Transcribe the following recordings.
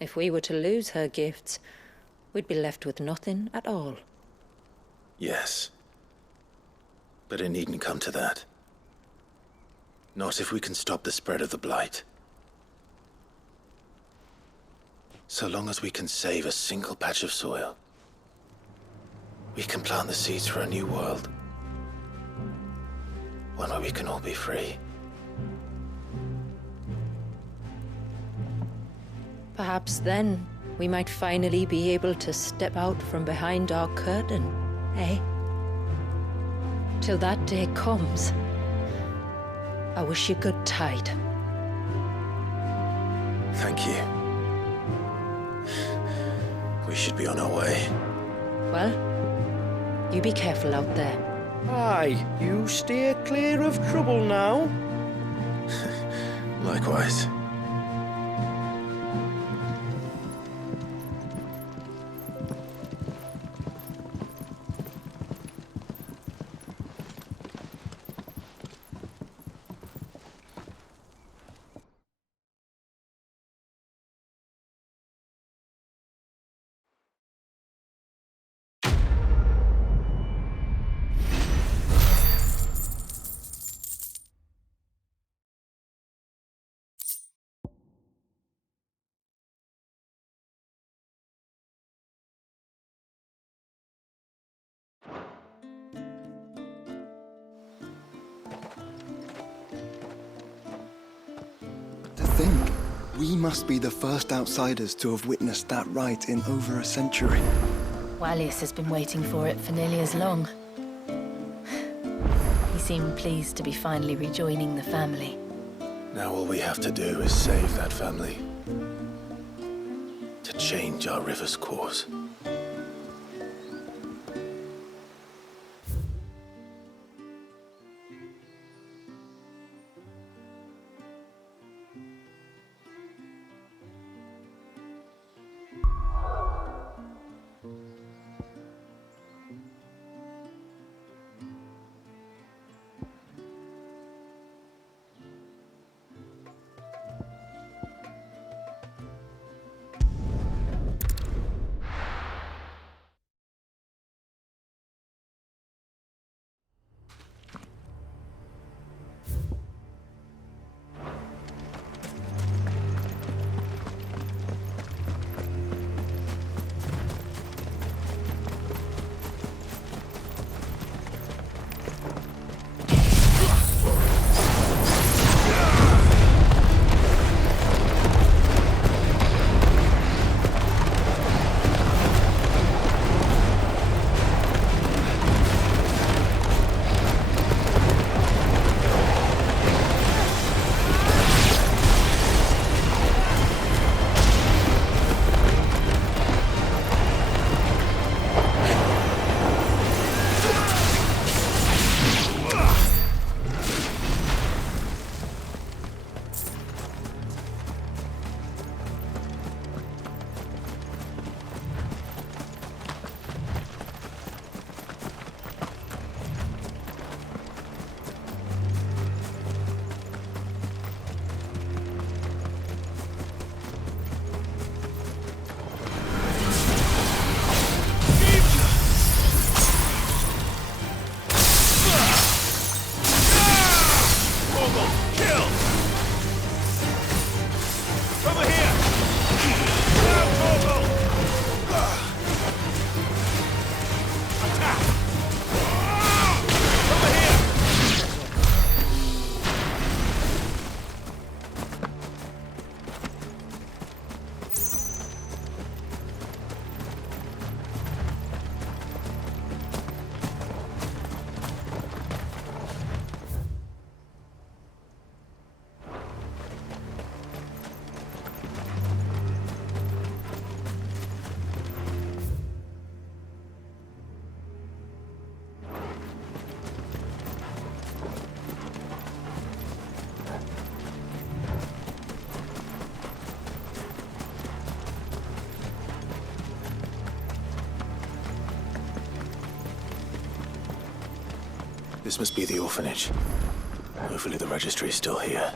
If we were to lose her gifts, we'd be left with nothing at all. Yes. But it needn't come to that. Not if we can stop the spread of the Blight. So long as we can save a single patch of soil, we can plant the seeds for a new world. One where we can all be free. Perhaps then, we might finally be able to step out from behind our curtain, eh? Till that day comes, I wish you good tide. Thank you. We should be on our way. Well, you be careful out there. Aye, you steer clear of trouble now. Likewise. To think, we must be the first outsiders to have witnessed that rite in over a century. Wallius has been waiting for it for nearly as long. He seemed pleased to be finally rejoining the family. Now all we have to do is save that family. To change our river's course. This must be the orphanage. Hopefully the registry is still here.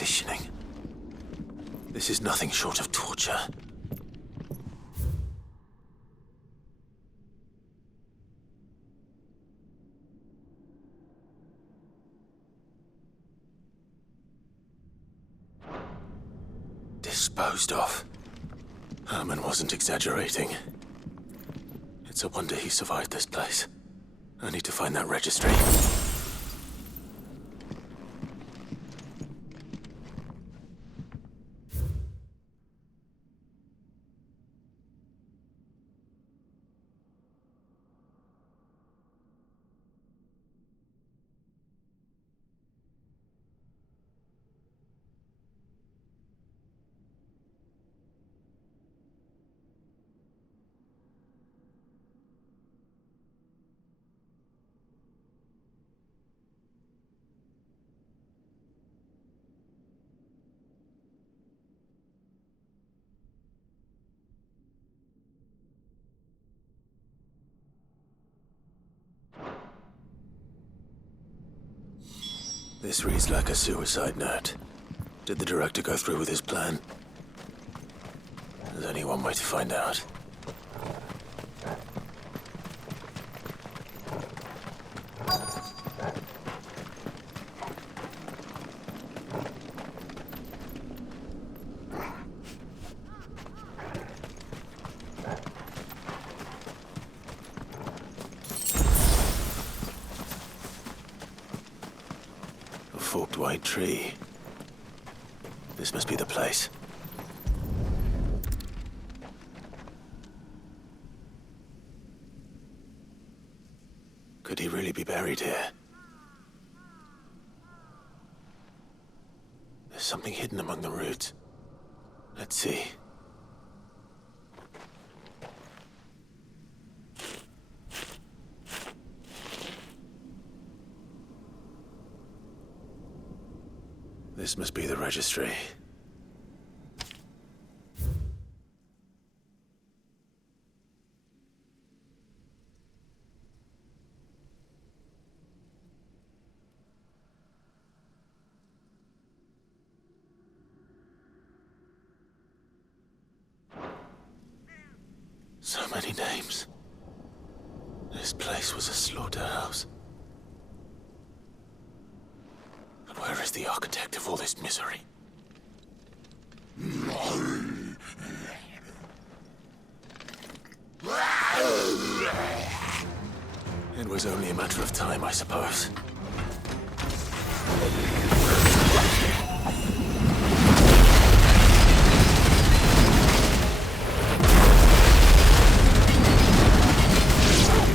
conditioning. This is nothing short of torture. Disposed of. Herman wasn't exaggerating. It's a wonder he survived this place. I need to find that registry. This reads like a suicide note. Did the director go through with his plan? There's only one way to find out. Forked white tree. This must be the place. Could he really be buried here? There's something hidden among the roots. Let's see. This must be the registry. So many names. This place was a slaughterhouse. But where is the architect of all this misery? It was only a matter of time, I suppose.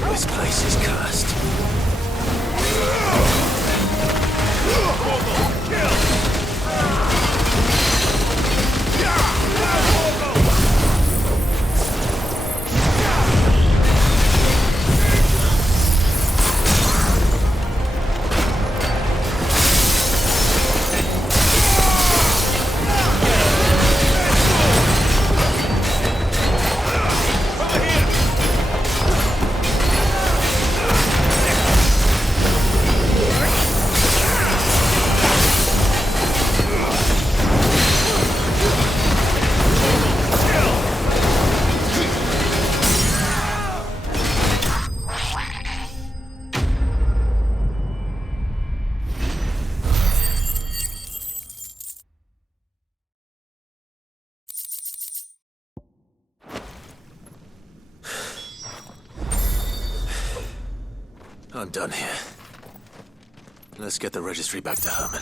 This place is cursed. I'm done here. Let's get the registry back to Herman.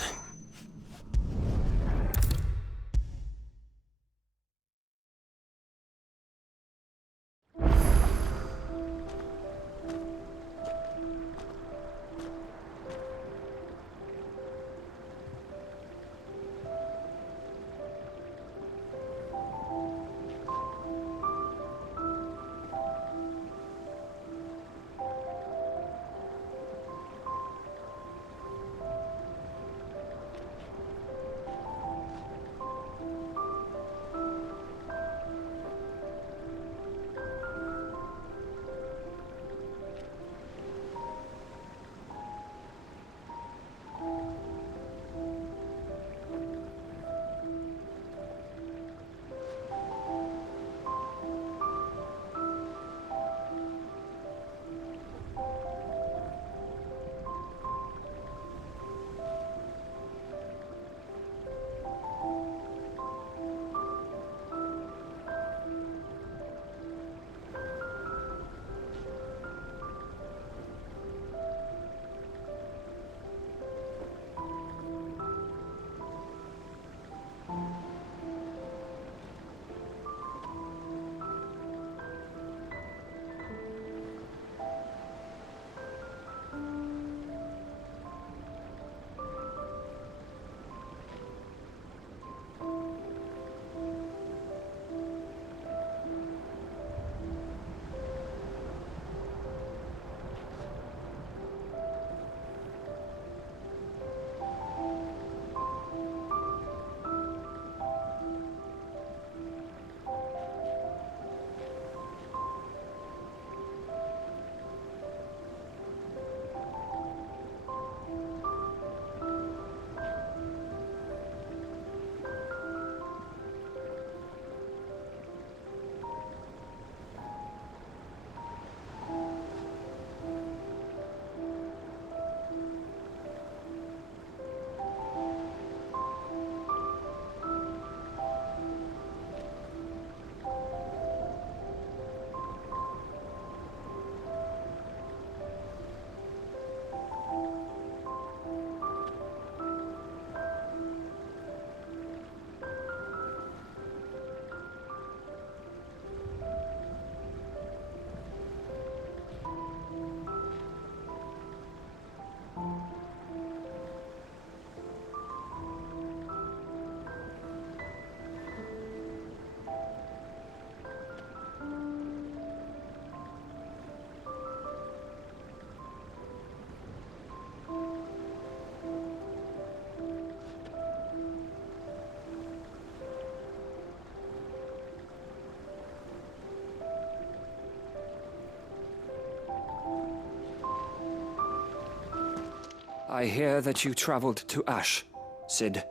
I hear that you traveled to Ash, Sid.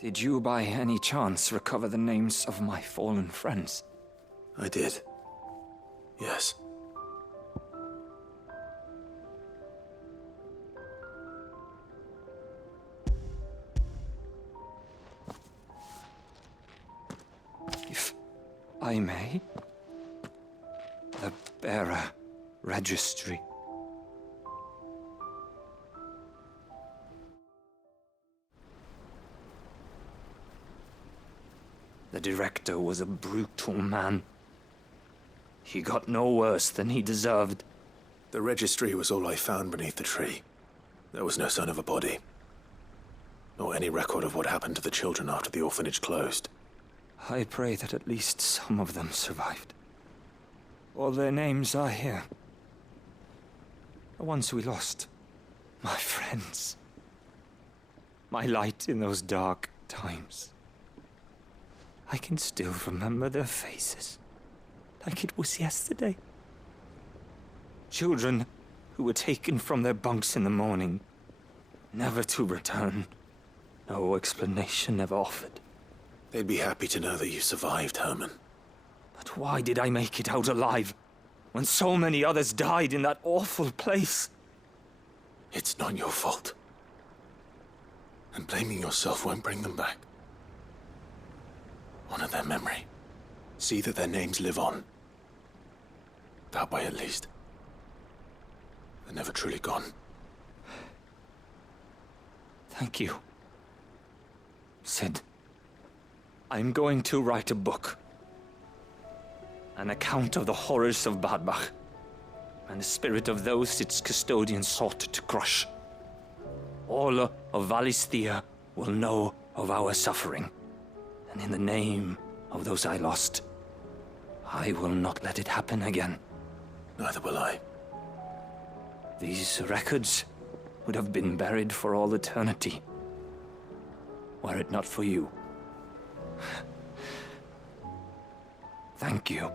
Did you by any chance recover the names of my fallen friends? I did. Yes. If I may? The bearer registry. The director was a brutal man. He got no worse than he deserved. The registry was all I found beneath the tree. There was no sign of a body. Nor any record of what happened to the children after the orphanage closed. I pray that at least some of them survived. All their names are here. The ones we lost. My friends. My light in those dark times. I can still remember their faces, like it was yesterday. Children who were taken from their bunks in the morning, never to return. No explanation ever offered. They'd be happy to know that you survived, Herman. But why did I make it out alive, when so many others died in that awful place? It's not your fault. And blaming yourself won't bring them back. Honor their memory. See that their names live on. That way, at least. They're never truly gone. Thank you. Sid, I'm going to write a book. An account of the horrors of Badbach, and the spirit of those its custodians sought to crush. All of Valisthea will know of our suffering, and in the name of those I lost, I will not let it happen again. Neither will I. These records would have been buried for all eternity, were it not for you. Thank you.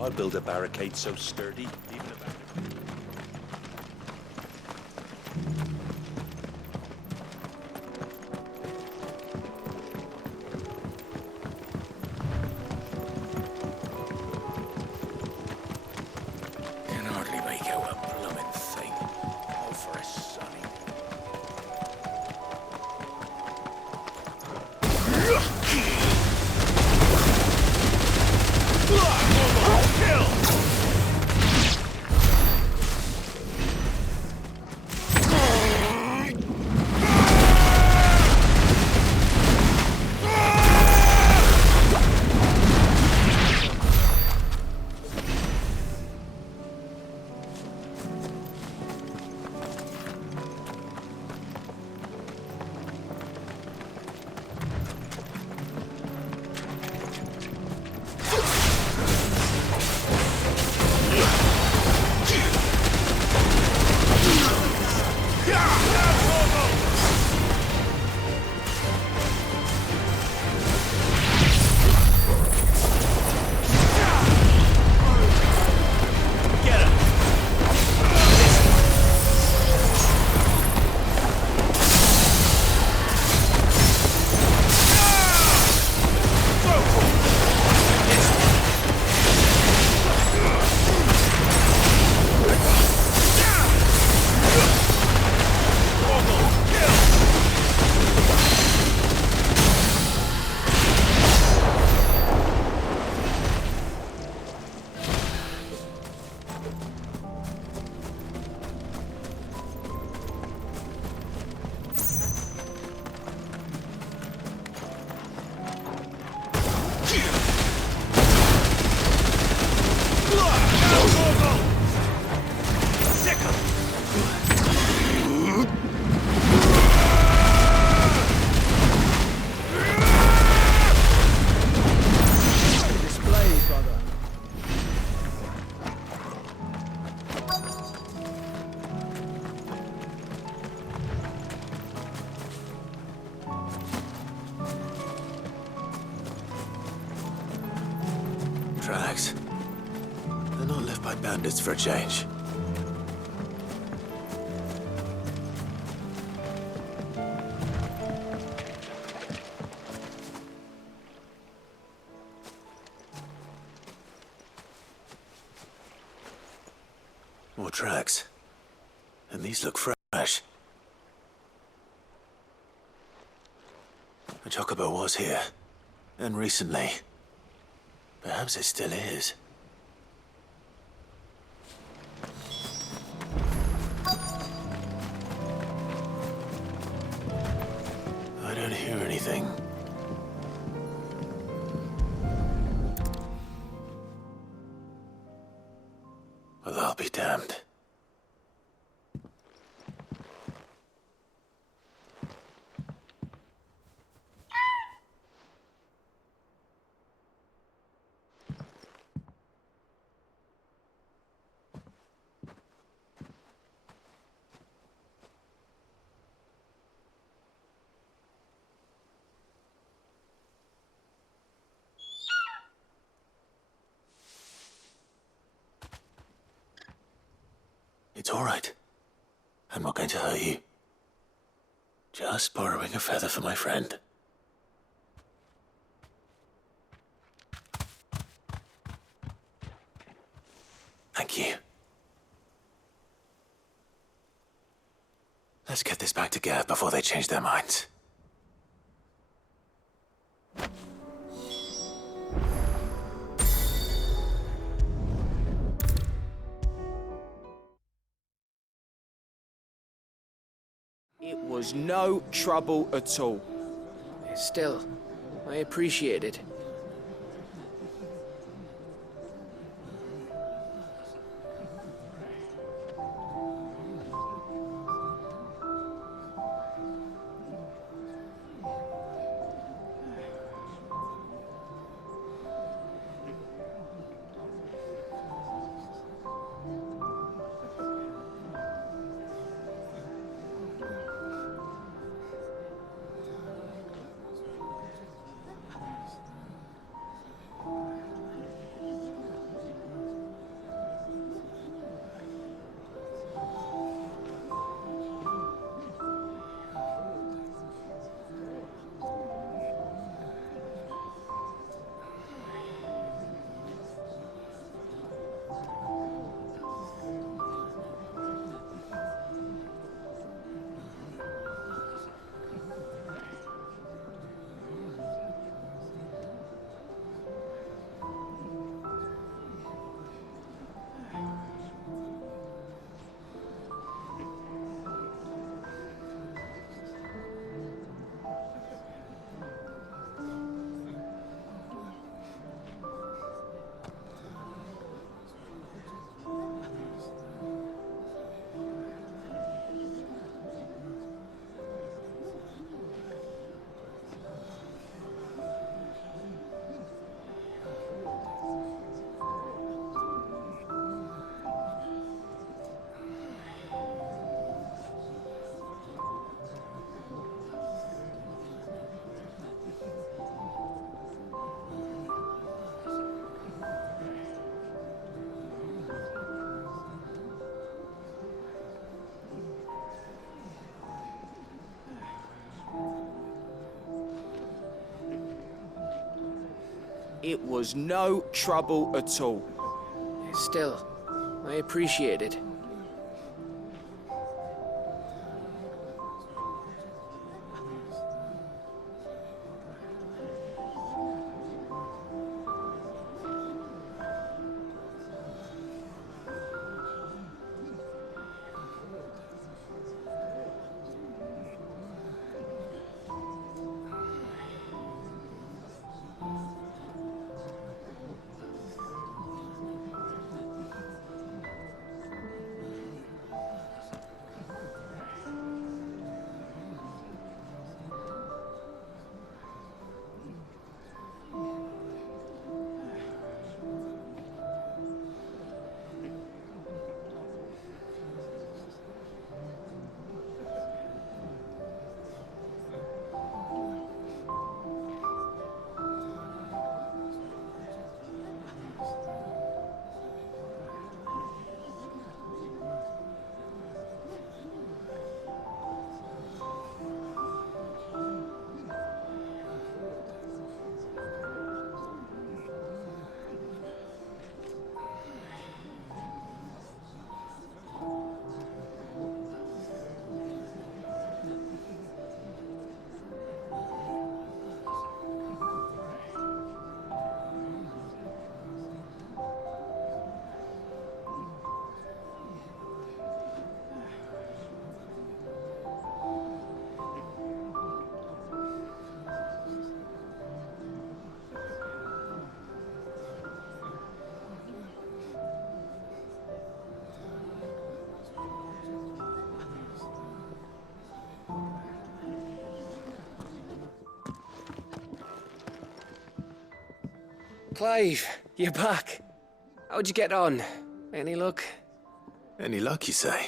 I'll build a barricade so sturdy, even a barricade. Can hardly make out a bloomin' thing. Oh, for a sunny. Tracks. They're not left by bandits for a change. More tracks. And these look fresh. A chocobo was here. And recently. Perhaps it still is. I don't hear anything. Well, I'll be damned. It's all right. I'm not going to hurt you. Just borrowing a feather for my friend. Thank you. Let's get this back to Gav before they change their minds. It was no trouble at all. Still, I appreciate it. It was no trouble at all. Still, I appreciate it. Clive, you're back. How'd you get on? Any luck? Any luck, you say?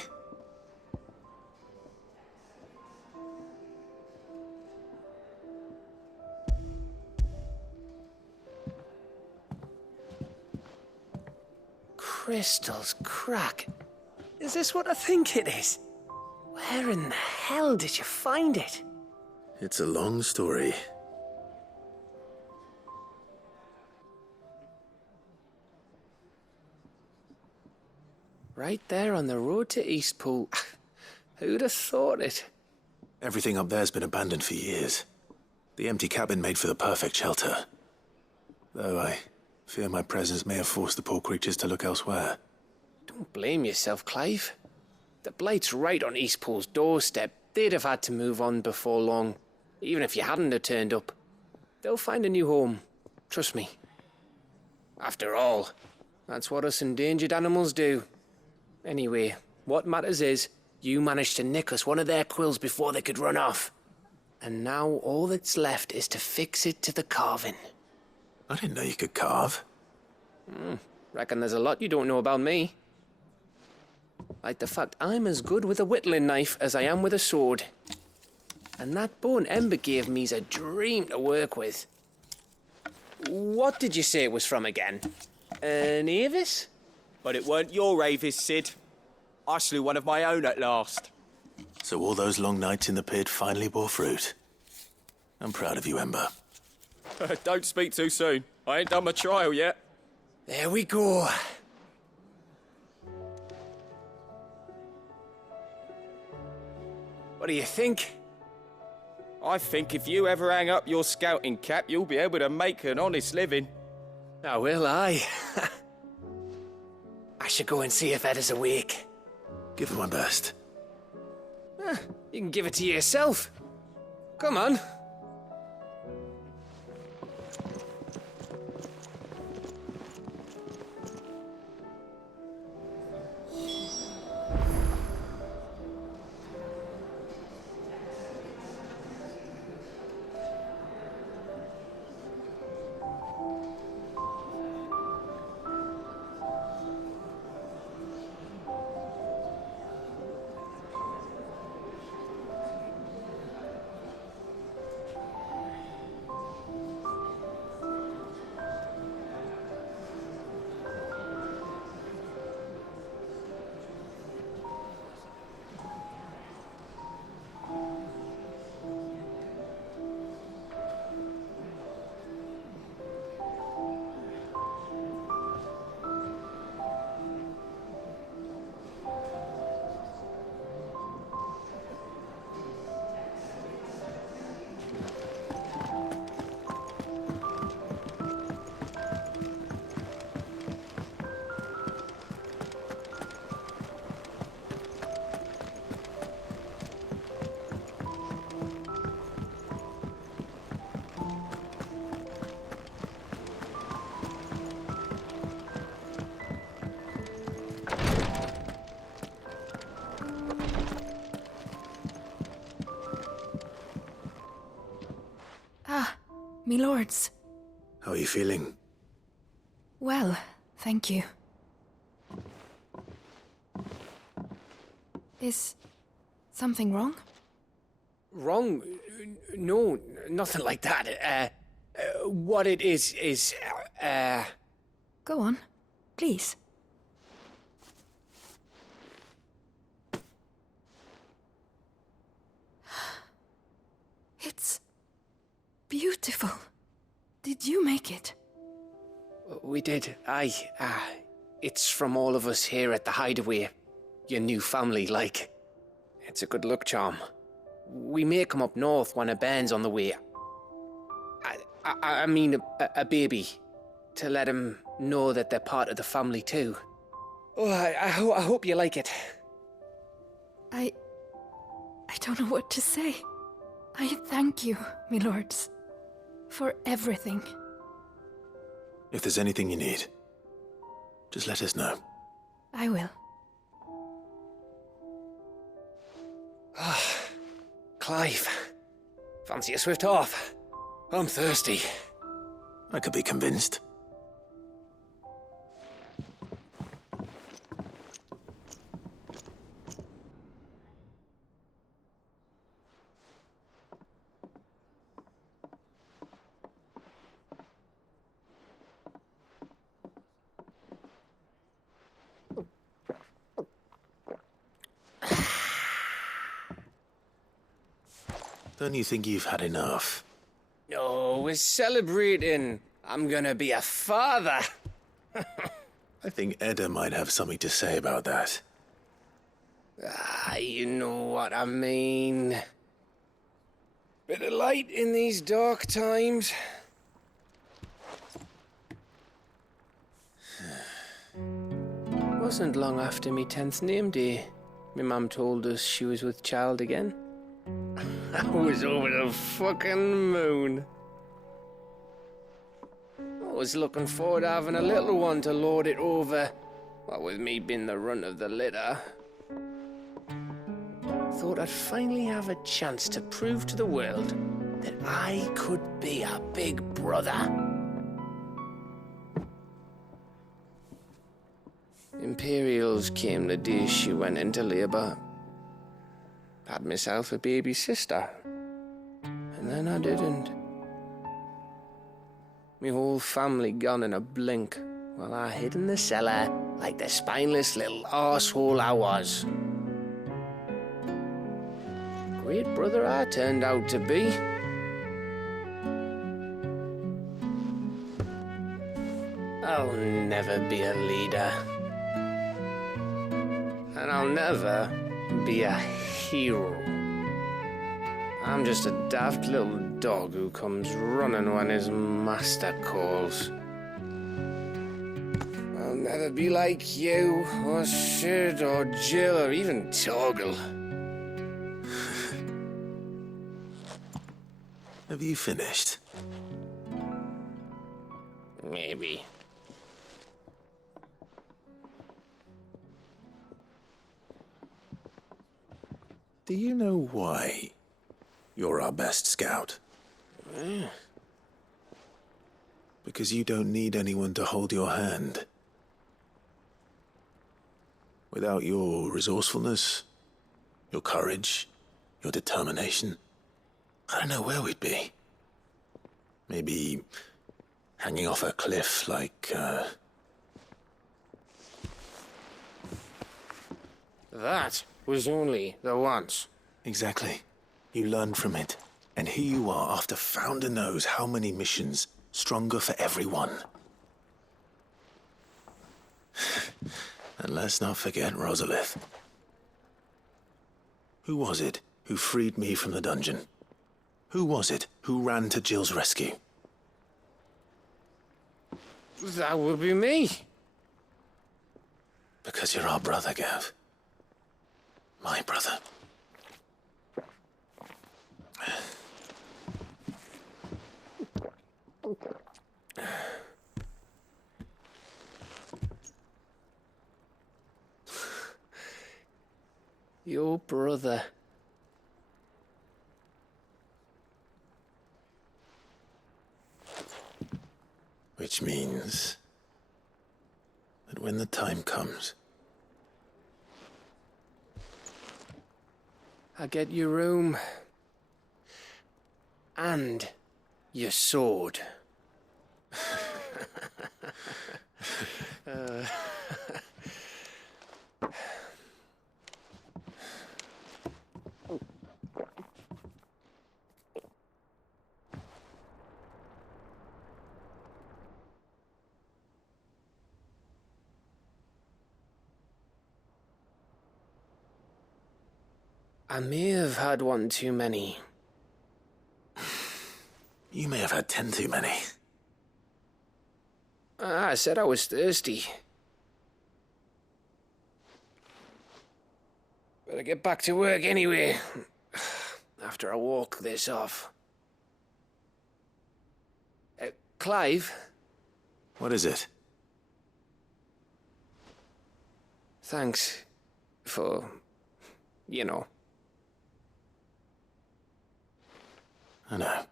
Crystal's crack. Is this what I think it is? Where in the hell did you find it? It's a long story. Right there on the road to Eastpool. Who'd have thought it? Everything up there's been abandoned for years. The empty cabin made for the perfect shelter. Though I fear my presence may have forced the poor creatures to look elsewhere. Don't blame yourself, Clive. The Blight's right on Eastpool's doorstep. They'd have had to move on before long, even if you hadn't have turned up. They'll find a new home. Trust me. After all, that's what us endangered animals do. Anyway, what matters is, you managed to nick us one of their quills before they could run off. And now all that's left is to fix it to the carving. I didn't know you could carve. Reckon there's a lot you don't know about me. Like the fact I'm as good with a whittling knife as I am with a sword. And that bone Ember gave me's a dream to work with. What did you say it was from again? An Avis? But it weren't your Avis, Sid. I slew one of my own at last. So all those long nights in the pit finally bore fruit. I'm proud of you, Ember. Don't speak too soon. I ain't done my trial yet. There we go. What do you think? I think if you ever hang up your scouting cap, you'll be able to make an honest living. Oh, will I? I should go and see if Ed is awake. Give it my best. You can give it to yourself. Come on. me lords. How are you feeling? Well, thank you. Is something wrong? Wrong? No, nothing like that. What it is, Go on, please. It's beautiful. Did you make it? We did. Aye. It's from all of us here at the Hideaway. Your new family, like. It's a good luck charm. We may come up north when a band's on the way. I mean a baby. To let him know that they're part of the family too. Oh, I hope you like it. I don't know what to say. I thank you, me lords, for everything. If there's anything you need, just let us know. I will. Clive, fancy a swift off? I'm thirsty. I could be convinced. Don't you think you've had enough? No, we're celebrating. I'm gonna be a father. I think Edda might have something to say about that. You know what I mean. Bit of light in these dark times. Wasn't long after me 10th name day. My mum told us she was with child again. I was over the fucking moon. I was looking forward to having a little one to lord it over. What with me being the runt of the litter. Thought I'd finally have a chance to prove to the world that I could be a big brother. Imperials came the day she went into labour. Had myself a baby sister. And then I didn't. Me whole family gone in a blink, while I hid in the cellar like the spineless little arsehole I was. Great brother I turned out to be. I'll never be a leader. And I'll never be a hero. I'm just a daft little dog who comes running when his master calls. I'll never be like you, or Sid, or Jill, or even Torgal. Have you finished? Maybe. Do you know why you're our best scout? Because you don't need anyone to hold your hand. Without your resourcefulness, your courage, your determination, I don't know where we'd be. Maybe hanging off a cliff like, That was only the once. Exactly. You learned from it. And here you are after Founder knows how many missions, stronger for everyone. And let's not forget Rosalith. Who was it who freed me from the dungeon? Who was it who ran to Jill's rescue? That would be me. Because you're our brother, Gav. My brother. Your brother. Which means that when the time comes, I get your room. And your sword. I may have had one too many. you may have had 10 too many. I said I was thirsty. Better get back to work anyway, after I walk this off. Clive? What is it? Thanks for, you know. I know.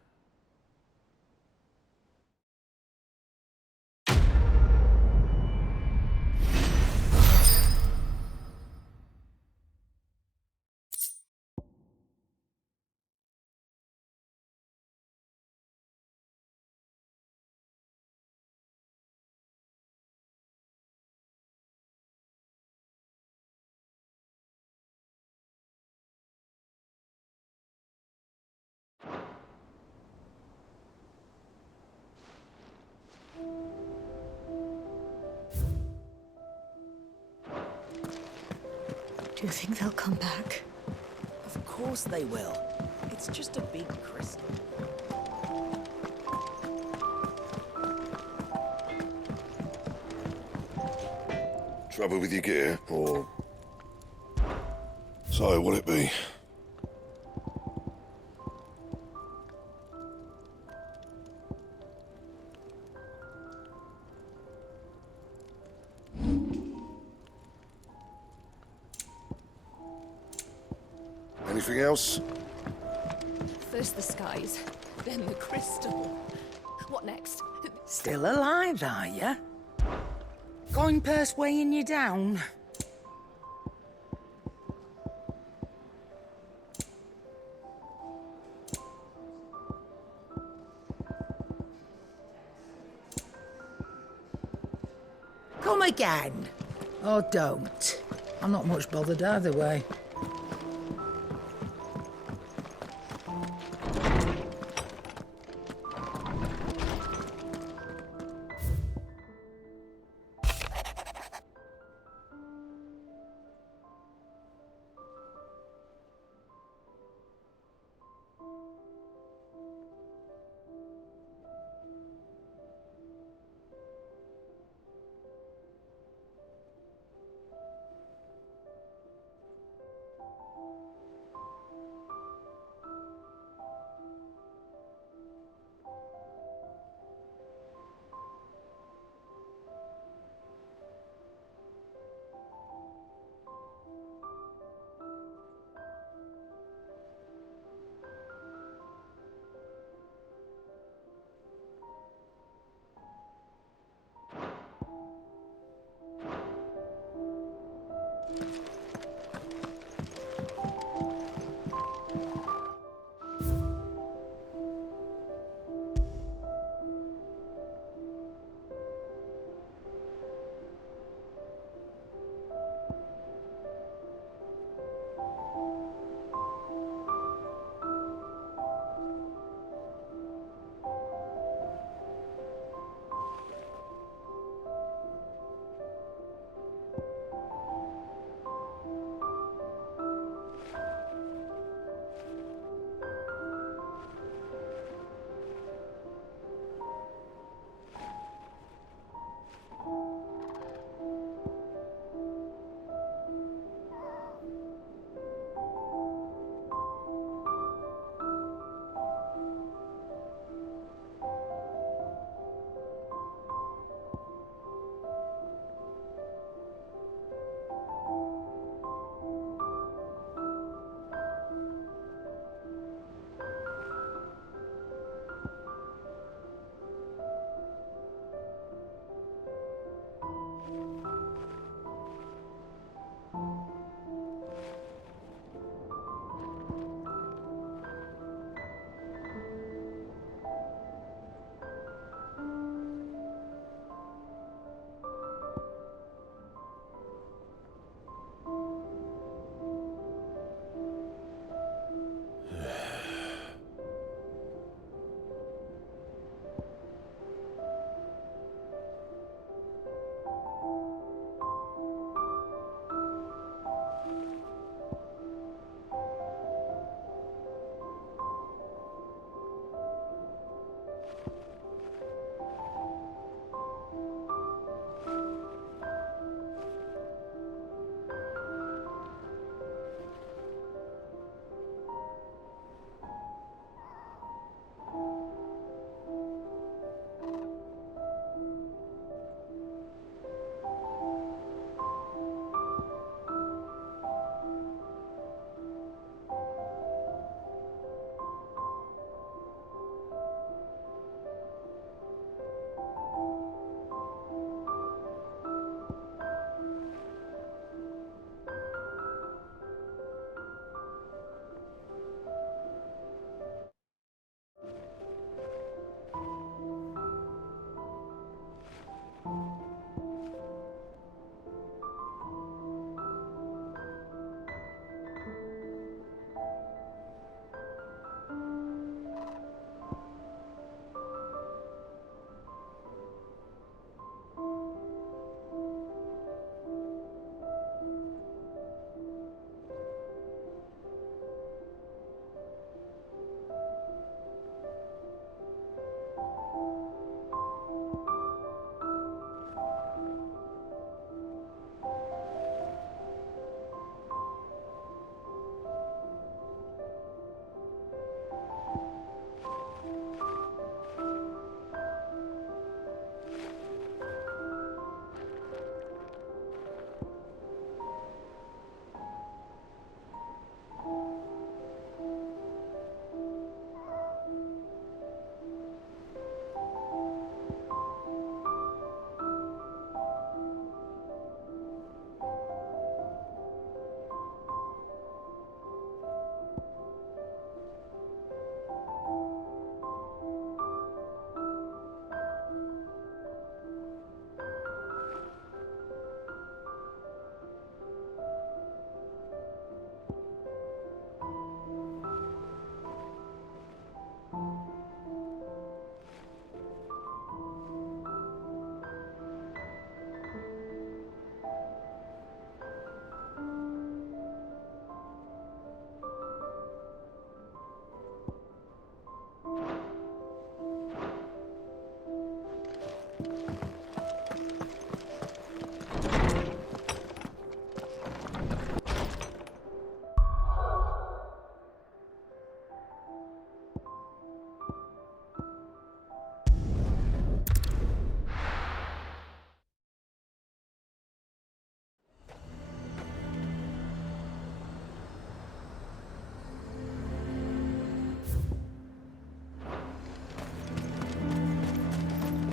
Do you think they'll come back? Of course they will. It's just a big crystal. Trouble with your gear, or... So, what'll it be? Anything else? First the skies, then the crystal. What next? Still alive, are ya? Coin purse weighing you down? Come again. Or don't. I'm not much bothered either way.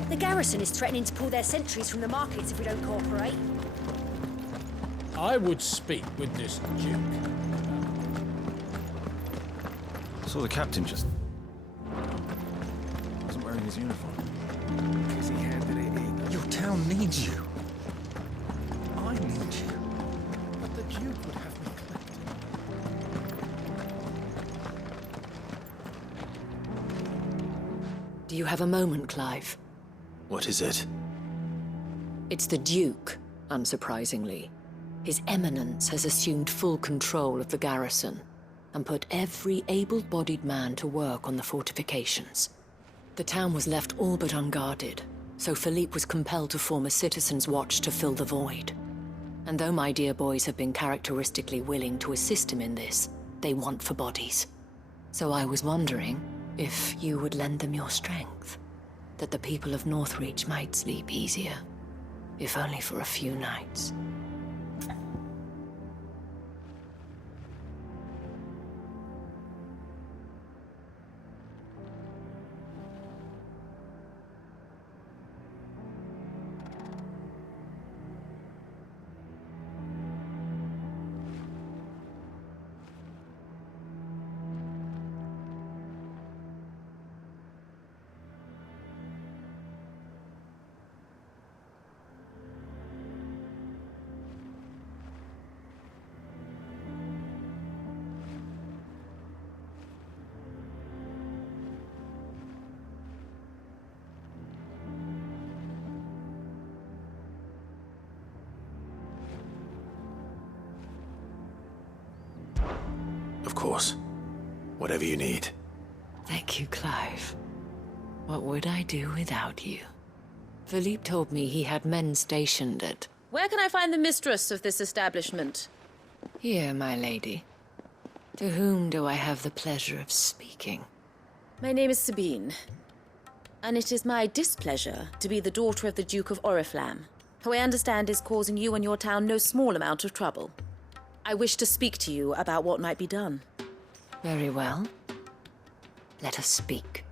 The garrison is threatening to pull their sentries from the markets if we don't cooperate. I would speak with this Duke. Saw the captain just... wasn't wearing his uniform. Because he handed it in. Your town needs you. I need you. But the Duke would have me collected. Do you have a moment, Clive? What is it? It's the Duke, unsurprisingly. His Eminence has assumed full control of the garrison and put every able-bodied man to work on the fortifications. The town was left all but unguarded, so Philippe was compelled to form a citizens' watch to fill the void. And though my dear boys have been characteristically willing to assist him in this, they want for bodies. So I was wondering if you would lend them your strength, that the people of Northreach might sleep easier, if only for a few nights. Of course. Whatever you need. Thank you, Clive. What would I do without you? Philippe told me he had men stationed at... Where can I find the mistress of this establishment? Here, my lady. To whom do I have the pleasure of speaking? My name is Sabine, and it is my displeasure to be the daughter of the Duke of Oriflamme, who I understand is causing you and your town no small amount of trouble. I wish to speak to you about what might be done. Very well. Let us speak.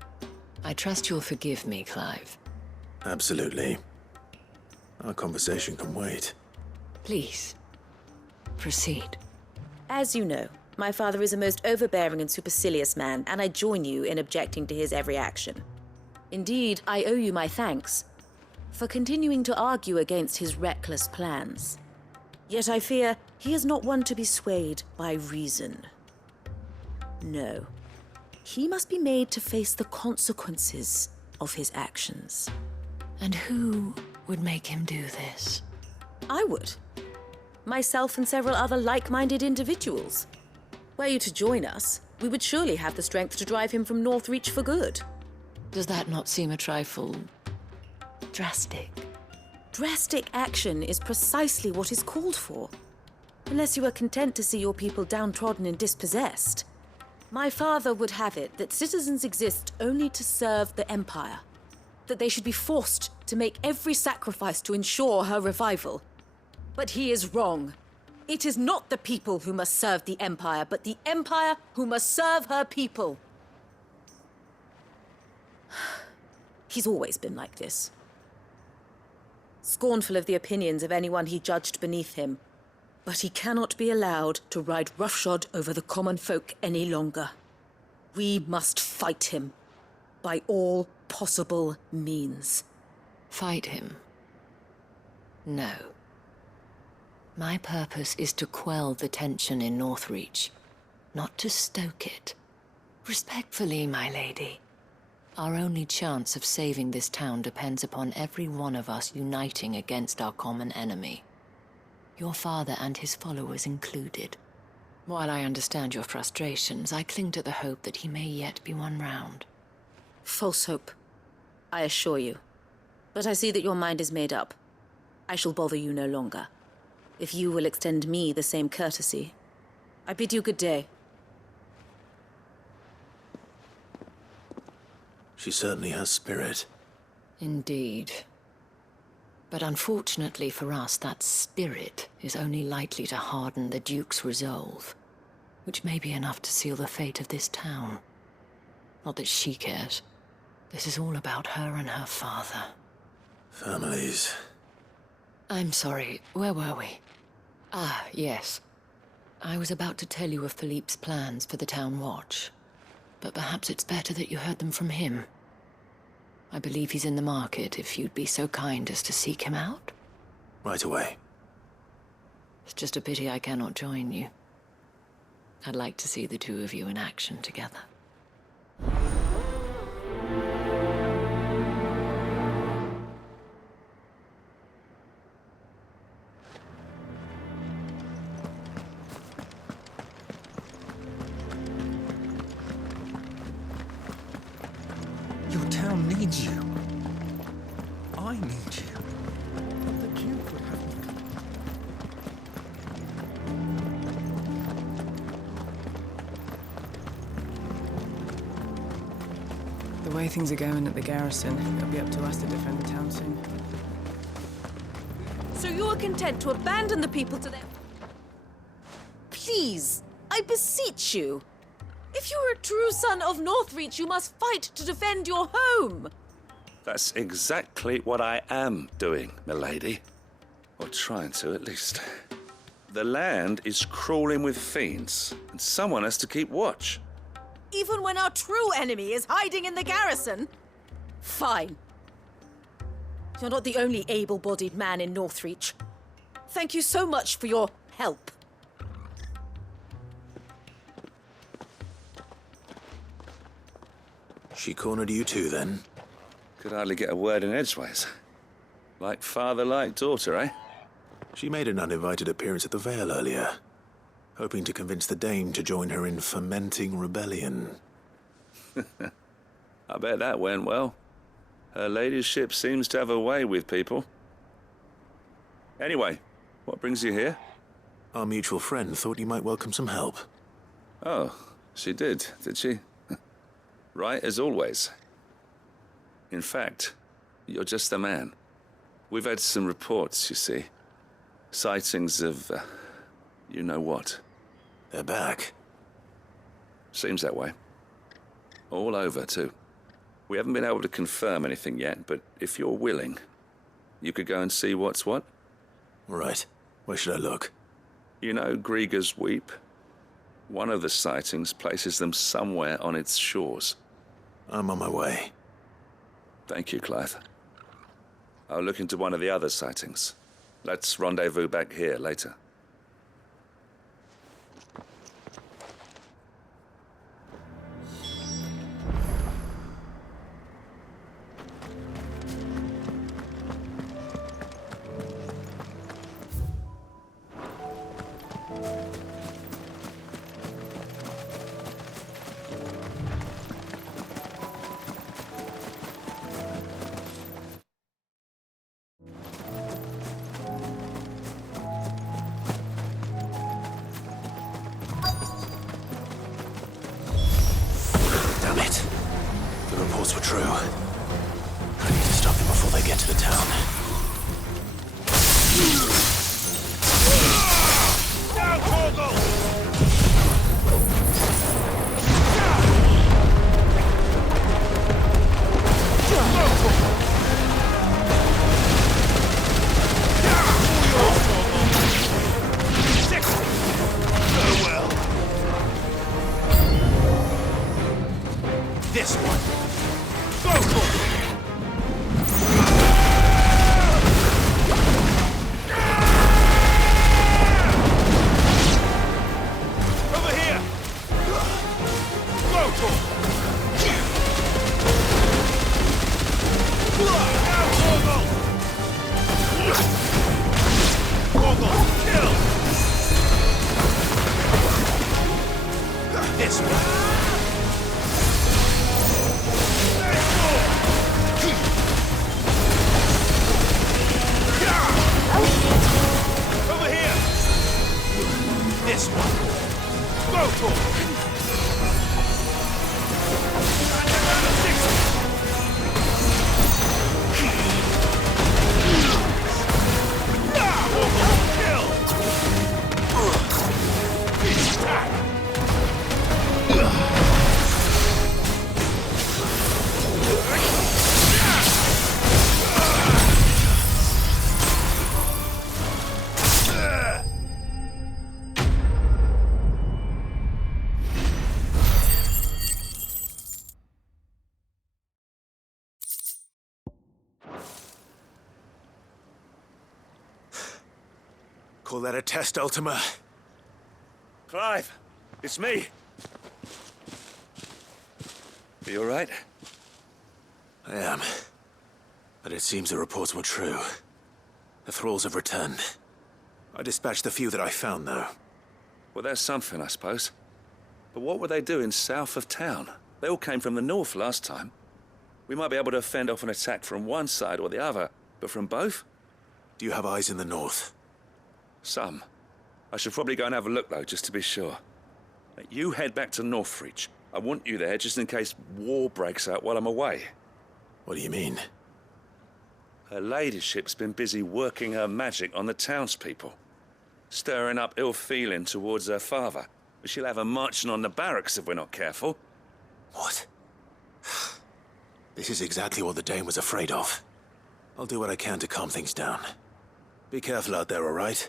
I trust you'll forgive me, Clive. Absolutely. Our conversation can wait. Please, proceed. As you know, my father is a most overbearing and supercilious man, and I join you in objecting to his every action. Indeed, I owe you my thanks for continuing to argue against his reckless plans. Yet I fear he is not one to be swayed by reason. No. He must be made to face the consequences of his actions. And who would make him do this? I would. Myself and several other like-minded individuals. Were you to join us, we would surely have the strength to drive him from Northreach for good. Does that not seem a trifle... drastic? Drastic action is precisely what is called for. Unless you are content to see your people downtrodden and dispossessed. My father would have it that citizens exist only to serve the Empire. That they should be forced to make every sacrifice to ensure her revival. But he is wrong. It is not the people who must serve the Empire, but the Empire who must serve her people. He's always been like this. Scornful of the opinions of anyone he judged beneath him. But he cannot be allowed to ride roughshod over the common folk any longer. We must fight him by all possible means. Fight him? No. My purpose is to quell the tension in Northreach, not to stoke it. Respectfully, my lady. Our only chance of saving this town depends upon every one of us uniting against our common enemy. Your father and his followers included. While I understand your frustrations, I cling to the hope that he may yet be won round. False hope, I assure you. But I see that your mind is made up. I shall bother you no longer. If you will extend me the same courtesy, I bid you good day. She certainly has spirit. Indeed. But unfortunately for us, that spirit is only likely to harden the Duke's resolve, which may be enough to seal the fate of this town. Not that she cares. This is all about her and her father. Families. I'm sorry, where were we? Ah, yes. I was about to tell you of Philippe's plans for the town watch, but perhaps it's better that you heard them from him. I believe he's in the market, if you'd be so kind as to seek him out. Right away. It's just a pity I cannot join you. I'd like to see the two of you in action together. Your town needs you. I need you. But the Duke would have me come. The way things are going at the garrison, it'll be up to us to defend the town soon. So you are content to abandon the people to their... Please, I beseech you. If you are a true son of Northreach, you must fight to defend your home. That's exactly what I am doing, milady. Or trying to, at least. The land is crawling with fiends, and someone has to keep watch. Even when our true enemy is hiding in the garrison? Fine. You're not the only able-bodied man in Northreach. Thank you so much for your help. She cornered you too, then? Could hardly get a word in edgeways. Like father, like daughter, eh? She made an uninvited appearance at the Vale earlier, hoping to convince the Dame to join her in fomenting rebellion. I bet that went well. Her ladyship seems to have a way with people. Anyway, what brings you here? Our mutual friend thought you might welcome some help. Oh, she did she? Right as always. In fact, you're just the man. We've had some reports, you see. Sightings of, you know what. They're back. Seems that way. All over, too. We haven't been able to confirm anything yet, but if you're willing, you could go and see what's what. Right. Where should I look? You know Grieger's Weep? One of the sightings places them somewhere on its shores. I'm on my way. Thank you, Clive. I'll look into one of the other sightings. Let's rendezvous back here later. Damn it. The reports were true. I need to stop them before they get to the town. Down, Torgal! This one. Go for it! Call that a test, Ultima? Clive, it's me. Are you all right? I am. But it seems the reports were true. The thralls have returned. I dispatched the few that I found, though. Well, that's something, I suppose. But what were they doing south of town? They all came from the north last time. We might be able to fend off an attack from one side or the other, but from both? Do you have eyes in the north? Some. I should probably go and have a look, though, just to be sure. You head back to Northreach. I want you there just in case war breaks out while I'm away. What do you mean? Her ladyship's been busy working her magic on the townspeople, stirring up ill feeling towards her father. She'll have her marching on the barracks if we're not careful. What? This is exactly what the Dane was afraid of. I'll do what I can to calm things down. Be careful out there, all right?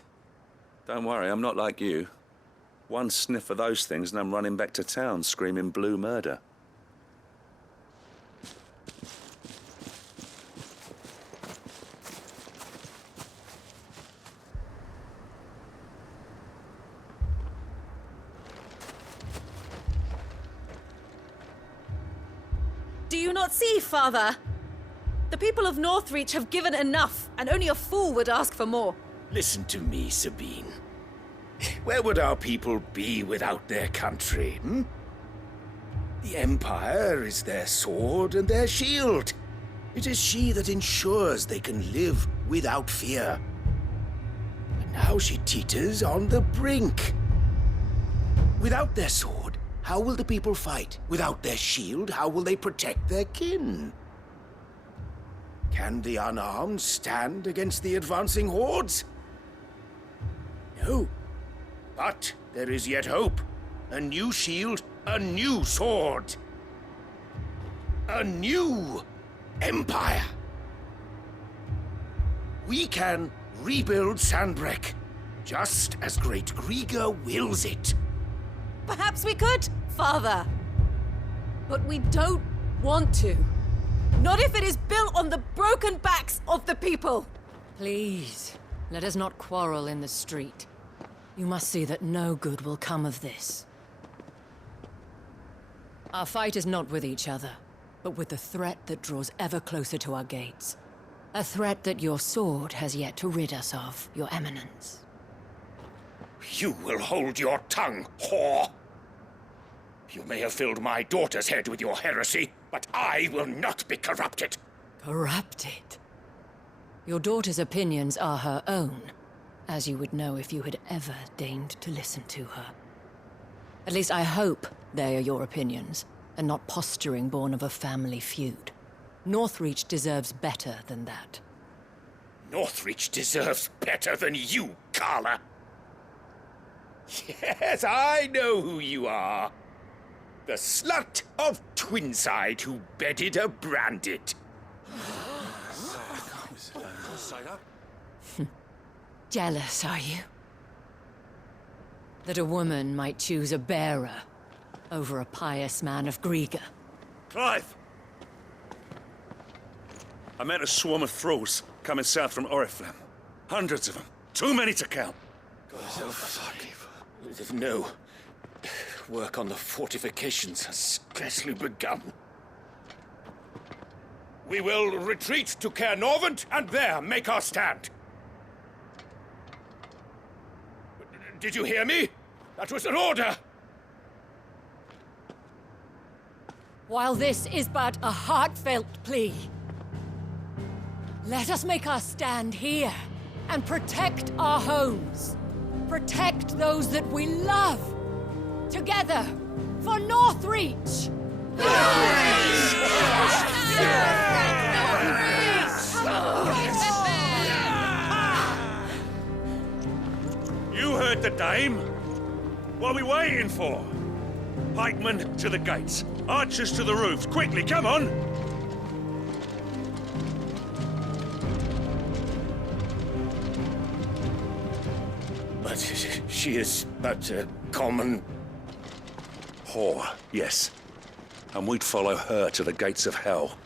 Don't worry, I'm not like you. One sniff of those things and I'm running back to town screaming blue murder. Do you not see, Father? The people of Northreach have given enough, and only a fool would ask for more. Listen to me, Sabine. Where would our people be without their country, hmm? The Empire is their sword and their shield. It is she that ensures they can live without fear. But now she teeters on the brink. Without their sword, how will the people fight? Without their shield, how will they protect their kin? Can the unarmed stand against the advancing hordes? No. But there is yet hope. A new shield, a new sword. A new empire. We can rebuild Sandbreck, just as Great Griga wills it. Perhaps we could, Father. But we don't want to. Not if it is built on the broken backs of the people. Please, let us not quarrel in the street. You must see that no good will come of this. Our fight is not with each other, but with the threat that draws ever closer to our gates. A threat that your sword has yet to rid us of, Your Eminence. You will hold your tongue, whore! You may have filled my daughter's head with your heresy, but I will not be corrupted. Corrupted? Your daughter's opinions are her own, as you would know if you had ever deigned to listen to her. At least I hope they are your opinions, and not posturing born of a family feud. Northreach deserves better than that. Northreach deserves better than you, Carla. Yes, I know who you are. The slut of Twinside who bedded a Branded. Jealous, are you? That a woman might choose a bearer over a pious man of Griga. Clive! I met a swarm of thralls coming south from Oriflamme. Hundreds of them. Too many to count. Oh, fuck. No. Work on the fortifications has scarcely begun. We will retreat to Caer Norvent and there make our stand. Did you hear me? That was an order! While this is but a heartfelt plea, let us make our stand here and protect our homes. Protect those that we love. Together, for Northreach! You heard the dame. What are we waiting for? Pikemen to the gates. Archers to the roofs. Quickly, come on! But she is but a common... whore, yes. And we'd follow her to the gates of hell.